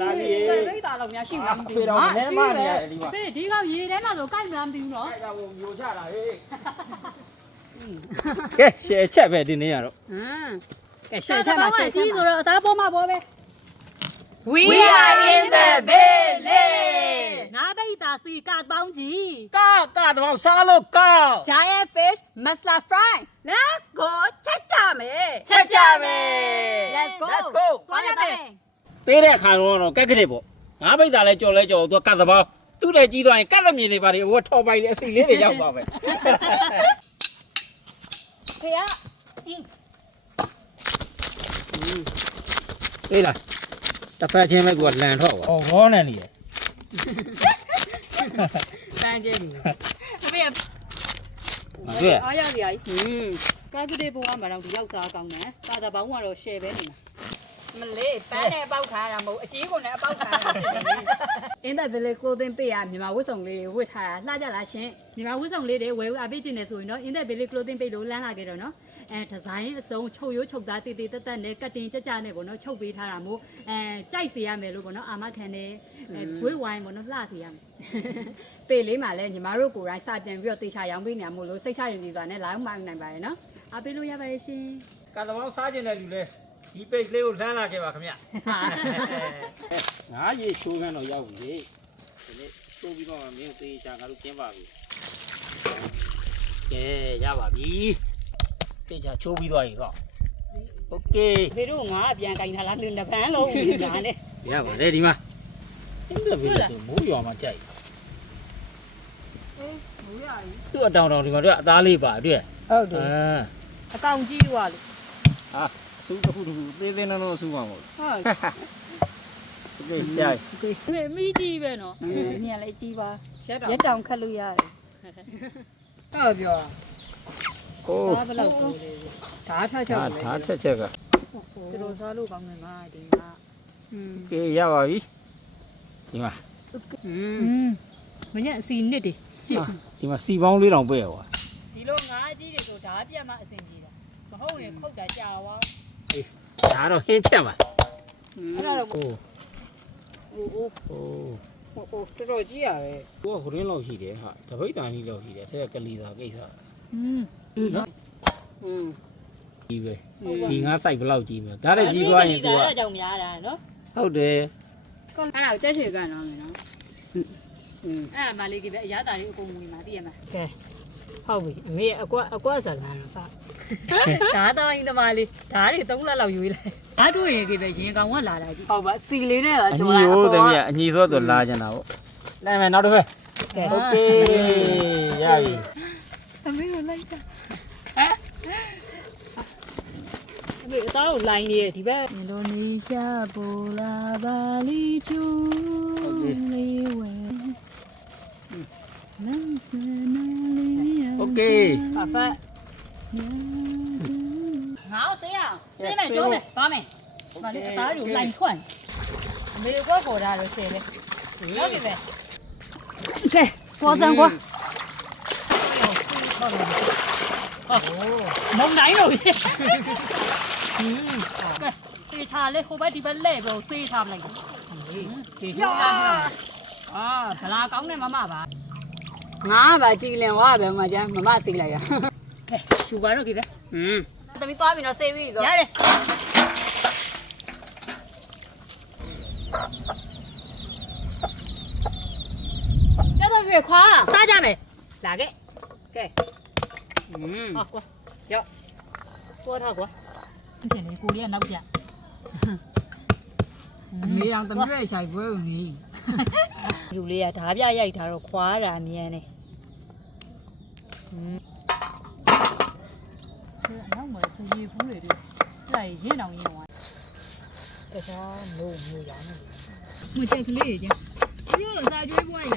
ဒါလေးစက်ရိတ်သားလောက်များရှိမှမသိဖေတော်နည်းမနေရတယ်ဒီမှာဖေဒီကောင်ရေထဲမှာဆိုကိုက်မှမသိဘူးနော်အဲ့ဒါကိုမျိုးချတာဟေးကဲရှယ်ချက်ပဲဒီနေ့ရတော့ဟမ်ကဲရှယ်ချက်မှာရှယ်ချက်ဆိုတော့အသားပေါ်မှာပေါ်ပဲ We are in the village နားပိတ်သားစီကပေါင်းကြီးကာကတော့စားလို့ကောက် Giant fish masala fry Let's go ချက်ကြမယ် ချက်ကြမယ် Let's go Let's go သွားရမယ် သေးတဲ့အခါတော့ကက်ကရက်ပေါ့ငါးပိတ်သားလဲကြော်လဲကြော်သူကတ်သဘောသူ့လည်းကြီးသွားရင်ကတ်သမီးတွေပါတွေဟိုထော်ပိုင်လေအစီလေးတွေရောက်သွားပဲဖေကသေးလားတစ်ဖက်ချင်းပဲကလန်ထော့ပါဩဘောနဲ့နေရပန်းကျင်းပြီအမေမတွေ့အားရစရာကြီးဟင်းကာကူတေပုံကမှတော့ဒီလောက်စားကောင်းတယ်ကာတာပေါင်းကတော့ share ပဲနေမှာ မလေးပန်းနဲ့ပေါက်ခါတာမဟုတ်အကြီးကုန်နဲ့အပေါက်ခါတာဖြစ်တယ်အင်းတဲ့ village clothing ပေးရမြန်မာဝတ်စုံလေးတွေဝတ်ထားတာလှကြလားရှင်မြန်မာဝတ်စုံလေးတွေဝယ်ဦးအပေးခြင်းနဲ့ဆိုရင်တော့အင်းတဲ့ village clothing ပေးလို့လမ်းလာခဲ့တော့နော်အဲဒီဇိုင်းအစုံချုပ်ရိုးချုပ်သားတည်တည်တက်တက်နဲ့ကတ်တင်ကြကြနဲ့ပေါ့နော်ချုပ်ပေးထားတာမို့အဲကြိုက်စေရမယ်လို့ပေါ့နော်အာမခံတယ်အဲဘွေးဝိုင်းပေါ့နော်လှစေရမယ်ပေးလေးမှာလဲညီမတို့ကိုယ်တိုင်စတင်ပြီးတော့တေချာရောင်းပေးနေမို့လို့စိတ်ချရင်ဒီစွာနဲ့လာအောင်မနိုင်ပါရဲ့နော်အပေးလို့ရပါတယ်ရှင်ကတ်သဘောစားခြင်းတဲ့လူလဲ ဒီပိတ်လေးကိုလမ်းလာခဲ့ပါခင်ဗျငါရေချိုးခန်းတော့ရောက်ပြီဒီနေ့ချိုးပြီးတော့မင်းသေးချာငါတို့ကျင်းပါပြီကဲရပါပြီတေချာချိုးပြီးသွားပြီကောโอเค ဖေတို့ငါအပြန်ကင်ထားလားနှစ်ပန်းလုံးနေတာနဲ့ ရပါတယ်ဒီမှာအင်းတဲ့ဗီဒီယိုမိုးရွာမှာကြိုက် ဘူးရပြီ သူ့အတောင်တောင်ဒီမှာတို့အသားလေးပါတွေ့ ဟုတ်တယ် အာ အကောင်ကြီးွာလို့ ဟာ အဆူတစ်ခုတစ်ခုသေးသေးနော်နော်အဆူမှာမဟုတ် ဟုတ် ဘူးဒီကြိုက် ဖေမိကြီးပဲနော် အင်းညလည်းကြီးပါ ရက်တောင် ရက်တောင်ခတ်လို့ရတယ် တော့ပြော ဟိုး တာဘယ်လောက်ကိုလေဓာတ်ထချက် ဒါ ကိုလေ ဒါထက်ချက်က သူတို့စားလို့ကောင်းတယ်ငါဒီငါอืม ကဲရပါပြီဒီမှာ อืมမညအစီနစ်တွေ ဟာဒီမှာစီပေါင်းလေးတောင်ပဲ့ရွာ ဒီလိုငါးကြီးတွေဆိုဓာတ်ပြတ်မှအစင်ကြီးတာမဟုတ်ရင်ခုတ်တာကြာသွား ဒါတော့ဟင်းချက်ပါ အဲ့ဒါတော့ ဟိုး ဟိုဟို ဟိုး ဟိုတော်တော်ကြီးရပဲ သူကဟိုရင်းလောက်ရှိတယ်ဟာတပိတ်တန်ကြီးလောက်ရှိတယ်ထဲကကလီသာကိစ္စ อืม နော် อืม ကြီးပဲဒီငါစိုက်ဘယ်လောက်ကြီးမလဲဒါလည်းကြီးသွားရင်သူက အဲ့ဒါကြောင့်များတာနော် ဟုတ်တယ် အဲ့ဒါကိုကြက်ချေကန်တော့မယ်နော်อืมအဲ့ဒါမလေးကပဲအရသာလေးအကုန်ဝင်มาသိရမှာကဲ ဟုတ်ပြီအမေအကွက်အကွက်ဆန်ကန်တော့စဓာတ်သားရင်တမလေးဓာတ်တွေ3လက်လောက်ယူလိုက်ဓာတ်တို့ရင်ကပဲရင်ကောင်ကလာတာကြီးဟုတ်ပါစီလေးနဲ့တော့ အ ကျော် ညီ ရ ဟို အ တ ပေါ် မီးအညီဆိုတော့လာကြတာပေါ့လိုက်မယ်နောက်တစ်ဖက် ကဲ โอเคရပြီ အမေကိုလိုက်တာအမေအသားကိုလိုင်းနေဒီဘက်အင်ဒိုနီးရှားပိုလာဘာလီချူလေးဝဲလမ်းစနေလေး း โอเค အဖက်ငါ့ဆေးရဆေးမယ်ကျုံးမယ်သွားမယ်မလေးအသားကိုလိုင်းခွန့်အမေကခေါ်တာလို့ဆေးလေဟုတ်ပြီပဲကဲပေါ်စံကွာမုံနိုင်လို့ရှင်ဟင်းကဲဆေးချလေးဟိုဘက်ဒီဘက်လဲပြီးဆေးထားလိုက် ဒီ ရအာဗလာကောင်းတဲ့မမပါ ငါကပါကြည်လင်ဝါပဲမကျန်းမမစိတ်လိုက်ရကဲရှူပါတော့ကြည့်ပဲဟွန်းသမီးသွားပြီနော်ဆေးပြီဆိုရတယ်ကျတော့ပြခွာစားကြမယ်လာခဲ့ကဲอืมဟာကွာရော့ပေါ်ထားကွာအပြင်လေကိုလေးကနောက်ကြမေအောင်သမီးရဲ့ဆိုင်ပွဲဝင်ပြီလူလေးကဓာပြရိုက်ထားတော့ခွာတာမြန်တယ် มနောက်မှာစကြီးဖူးတွေတွေ့အဲ့ဒါရင်းအောင်ရင်းသွားတခြားမို့မျိုးရောင်းနေမချက်ကလေးကြပြောစာကျွေးပွားရ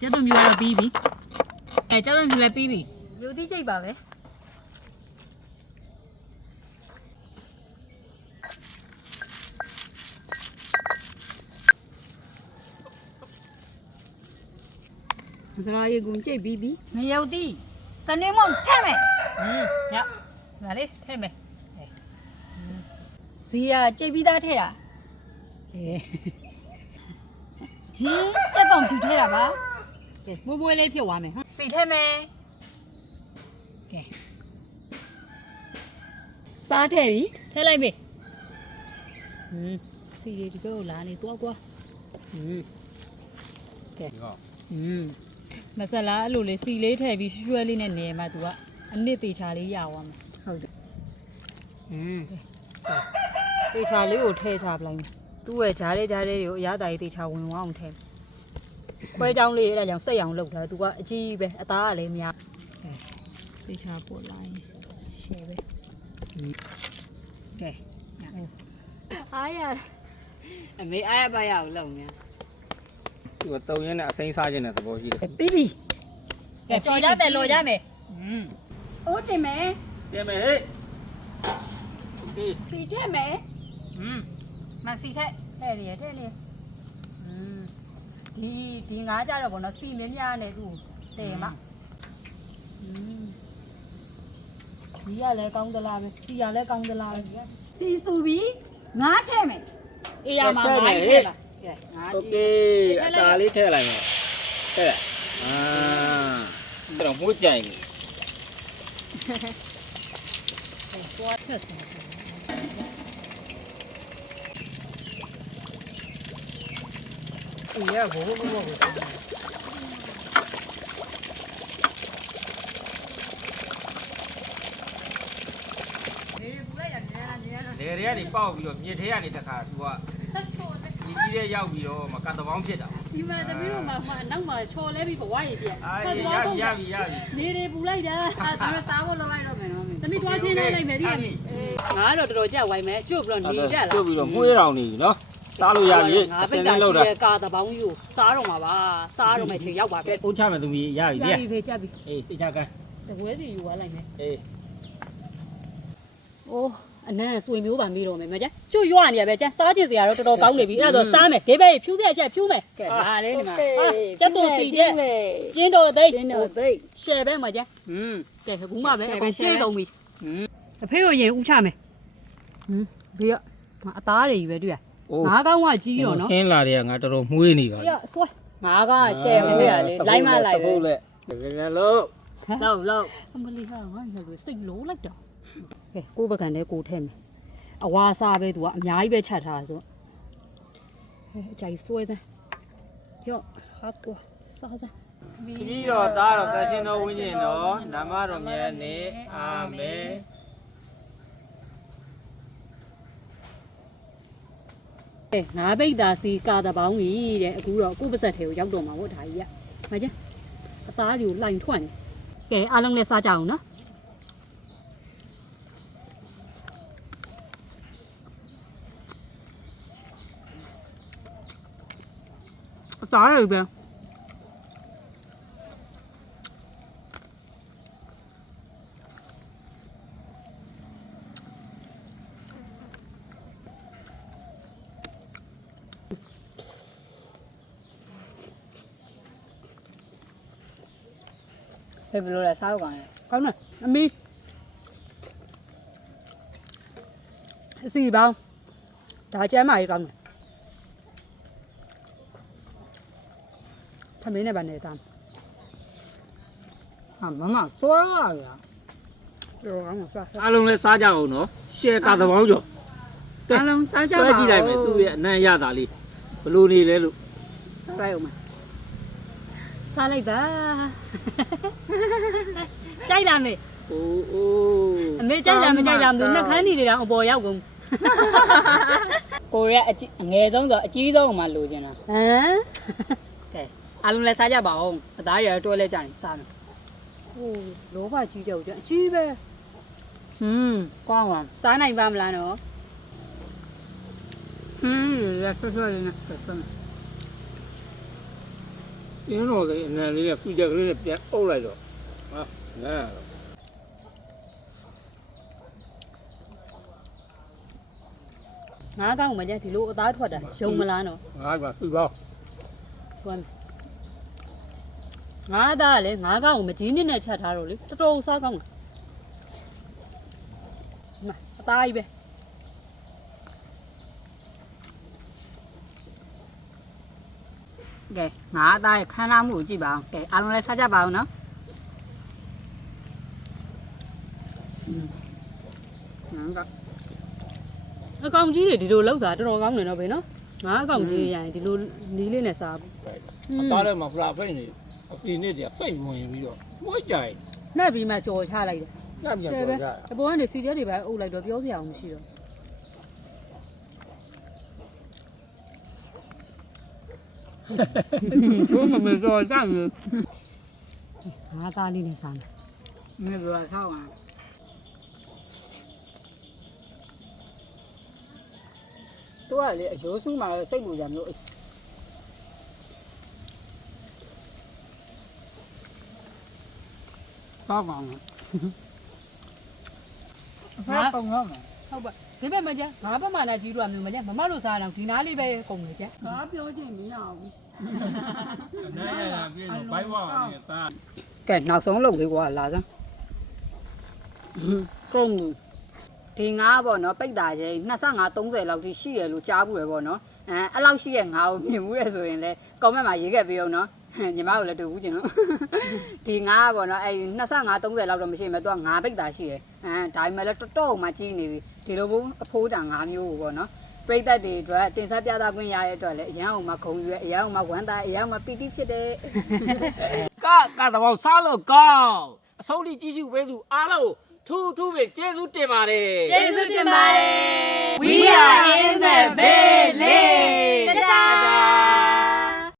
ကျက်သွမျိုးကတော့ပြီးပြီအဲကျက်သွမျိုးလည်း မြို့တိကျိတ်ပါပဲစရာရေကုန်ကြိတ်ပြီးပြီငရုတ်တိစနေမုံထက်မယ်อืมညဒါလေးထဲ့မယ်ဇီယာကြိတ်ပြီးသားထဲတာဂျင်းစက်ကောင်ကျူထဲတာပါကဲမွေးမွေးလေးဖြစ်သွားမယ်ဟမ်စီထဲမယ်ကဲစားထဲပြီထဲလိုက်ပြီဟွန်းစီရီဒီကောလာနေတော့ကွာဟွန်းဒီကဟွန်း မဆလာအဲ့လိုလေးစီလေးထည့်ပြီးရွှဲရွှဲလေးနဲ့နေမှာ तू ကအနစ်သေးချာလေးရသွားမှာဟုတ်တယ်ဟွန်းသေချာလေးကိုထည့်ချပလိုက်မယ်သူ့ရဲ့ဂျားလေးဂျားလေးကိုအရသာကြီးသေချာဝင်သွားအောင်ထည့်ခွဲချောင်းလေးအဲ့ဒါကြောင့်စက်ရောင်လောက်တာ तू ကအကြီးပဲအသားကလည်းများသေချာပို့လိုက်ရှယ်ပဲကဲအားရအမေအားရပါရအောင်လုပ်များ သူကတုံရင်းနဲ့အစိမ်းစားခြင်းနဲ့သဘောရှိတယ်ပြီပြီကဲကြော်ကြမယ်လော်ကြမယ်အိုးတင်မယ်ပြင်မယ်ဟေးဒီစီထက်မယ်ဟွန်းမစီထက်တဲ့လေတဲ့လေဟွန်းဒီဒီငါးကြတော့ဗောနော်စီမင်းများနဲ့သူ့တယ်မဟွန်းဒီရလဲကောင်းသလားပဲစီရလဲကောင်းသလားပဲစီစုပြီးငါးထက်မယ်အေးရမှာငါးထက်လား โอ ကြီး เคအတာလေးထည့်လိုက်မယ်ထည့်အာအဲ့တော့မှုကြိုင်နေ ပွားချက်စမ်းစီရဘောဘောဘောဘော လေတွေကနေပေါက်ပြီးတော့မြေထဲကနေတခါသူကဒီ ကြီးတဲ့ရောက်ပြီးတော့မကတ်တပေါင်းဖြစ်တာဒီမှာသမီးတို့မှာမှနောက်မှာချော်လဲပြီးဘဝရည်ပြက်အာရပြီရပြီရပြီနေတွေပူလိုက်တာအဲသူတို့စားဖို့လုပ်လိုက်တော့မယ်နော်မင်းသမီးတွားခင်းလိုက်လိုက်မယ်ဒီကနေ့ငါတော့တော်တော်ကြက်ဝိုင်းမယ်ကျွတ်ပြီးတော့နေကြလားကျွတ်ပြီးတော့မှုေးတောင်နေပြီနော်စားလို့ရပြီငါအစပိတ်င်းတာလေးရှိလောက်တာတဲ့ကာတပေါင်းယူစားတော့မှာပါစားတော့မယ်ချိန်ရောက်ပါပဲပိုးချမယ်သူကြီးရပြီရဗျပြီဖေးချက်ပြီအေးသိချကန်စပွဲစီယူသွားလိုက်မယ်အေးအိုး အနံ့ဆွေမျိုးပါမိတော့မယ်မကြကျွတ်ရွနေရပဲကြစားချင်စရာတော့တော်တော်ကောင်းနေပြီအဲ့ဒါဆိုစားမယ်ဒေးဘဲဖြူးစရာချက်ဖြူးမယ်ကဲဒါလေးဒီမှာဟာကျက်တော်စီတဲ့ကျင်းတော်သိကျင်းတော်သိရှယ်ပဲမကြဟွန်းကဲခုမှပဲအကုန်ပြေဆုံးပြီဟွန်းအဖေကိုရေဥချမယ်ဟွန်းဘေးကအသားတွေကြီးပဲတွေ့ရငါးကောင်းကကြီးတော့နော်ဟင်းလာတဲ့ကငါတော်တော်မှုေးနေပါပြီဆွဲငါကရှယ်မှုရလေလိုက်မလိုက်ဘူးလေလည်းလို့လောက်လောက်အမလီဟာငါရလို့စိတ်လုံးလိုက်တော့ ကဲကိုယ့်ဘကန်နဲ့ကိုထဲမယ်အဝါစားပဲသူကအများကြီးပဲချက်ထားဆိုဟဲ့အကြိုက်ဆွဲစမ်းရော့ဟာကွာစားစမ်းပြီးတော့သားတော့တရှင်တော်ဝင်းကျင်တော်နာမတော်မြတ်နေအာမင်အဲငါးပိတ်သာစီကာတပေါင်းကြီးတဲ့အခုတော့ကိုယ့်ပါဇက်ထဲကိုရောက်တော့မှာပေါ့ဒါကြီးကမကြအသားတွေကိုလှိုင်ထွက်နေကဲအားလုံးလည်းစားကြအောင်နော် အသားတွေပဲဖေဘလို့လဲစားတော့ကောင်းတယ်ကောင်းတယ်အမီ အစီပေါင်းဒါကျမ်းမာရေးကောင်းတယ်သမင်းနဲ့ဗနဲ့သားဟာမမစွာရတော်ကောင်းတယ်စားအားလုံးလည်းစားကြအောင်နော်ရှယ်ကသဘောင်းကျော်အားလုံးစားကြဆွဲပါကြည့်လိုက်မယ်သူ့ရဲ့အနံ့ရတာလေးဘလို့နေလဲလို့စားလိုက်အောင်မစားလိုက်ပါကြိုက်လားမေအိုးအိုးအမေကြိုက်လားမကြိုက်လားမသိဘူးနှက်ခမ်းနေတယ်တော့အပေါ်ရောက်ကုန်ကိုရဲအကြီးအငယ်ဆုံးဆိုအကြီးဆုံးမှလိုချင်တာဟမ်ကဲ အားလုံးလည်းစားကြပါဦးအသားတွေတော့တွဲလဲကြနေစားမယ်ဟိုလောဘကြီးကြောက်ကြအကြီးပဲဟွန်းကောင်းပါစားနိုင်ပါမလားနော်ဟွန်းရဆွဆွလေးနဲ့ဆက်ဆက်ရင်းတော်လေးအနံ့လေးနဲ့ဖူချက်ကလေးနဲ့ပြန်အုပ်လိုက်တော့ဟာငါတော့ငါးကောင်းမကြဒီလိုအသားထွက်တာယုံမလားနော်ငါကစုပေါင်းစွမ်း ငါးသားကလည်းငါးကောင်းကိုမကြီးနစ်နဲ့ချက်ထားတော့လေတော်တော်စားကောင်းတယ်မအသားကြီးပဲကဲငါအသားရဲ့ခမ်းနားမှုကိုကြည့်ပါအောင်ကဲအားလုံးလည်းစားကြပါအောင်နော်ဟင်းငါကအကောင်ကြီးတွေဒီလိုလောက်စားတော်တော်ကောင်းတယ်နော်ဘေးနော်ငါအကောင်ကြီးရရင်ဒီလိုနီးလေးနဲ့စားဘူးအသားထဲမှာဖလာဖိတ်နေ အပင်းနဲ့တည်းဖိတ်ဝင်ပြီးတော့မွေးကြိုင်နှက်ပြီးမှကြော်ချလိုက်တယ်ညပြန်တဲ့ပြောပဲကြအပေါ်ကနေစီတဲတွေပဲအုပ်လိုက်တော့ပြောစရာမရှိတော့ဘုမမေစောကြမ်းငါသားလေးနဲ့စားမယ်မင်းပြောထားအောင်သူကလေအယိုးစုမှာစိတ်ပူကြမျိုး ကောင်းကောင်းဖားပုံတော့မယ်ဟုတ်ပါဒီဘက်မှာကျငါဘက်မှာနာကြီးတို့ကမျိုးမကျမမလို့စားတော့ဒီနားလေးပဲကုန်နေကျငါပြောချင်မရဘူးနားရတာပြည့်တော့ဘိုင်းဝါနေတာကဲနောက်ဆုံးလုပ်လေးကွာလာစမ်းကုန်ဒီငါပေါ့နော်ပိတ်တာချင်း25 30လောက်ထိရှိရလို့ကြားဘူးရပေါ့နော်အဲအဲ့လောက်ရှိရငါကိုမြင်ဘူးရဆိုရင်လေကွန်မန့်မှာရေးခဲ့ပေးအောင်နော် ညီမတို့လည်းတူဘူးကျင်လို့ဒီငါပေါ့နော်အဲ25 30လောက်တော့မရှိမဲ့တော့ငါပိတ်တာရှိရအဲဒါပေမဲ့လည်းတော်တော်မှကြီးနေပြီဒီလိုဘုအဖိုးတန်ငါမျိုးကိုပေါ့နော်ပြိသက်တွေအတွက်တင်ဆက်ပြသခွင့်ရတဲ့အတွက်လည်းအရန်အောင်မှခုံယူရအရန်အောင်မှဝမ်းသာအရန်အောင်မှပီတိဖြစ်တယ်ကကတော့စားလို့ကောင်းအဆုံးထိကြီးစုပေးသူအားလုံးထူးထူးပဲကျေးဇူးတင်ပါတယ်ကျေးဇူးတင်ပါတယ် We are in the village တဒါ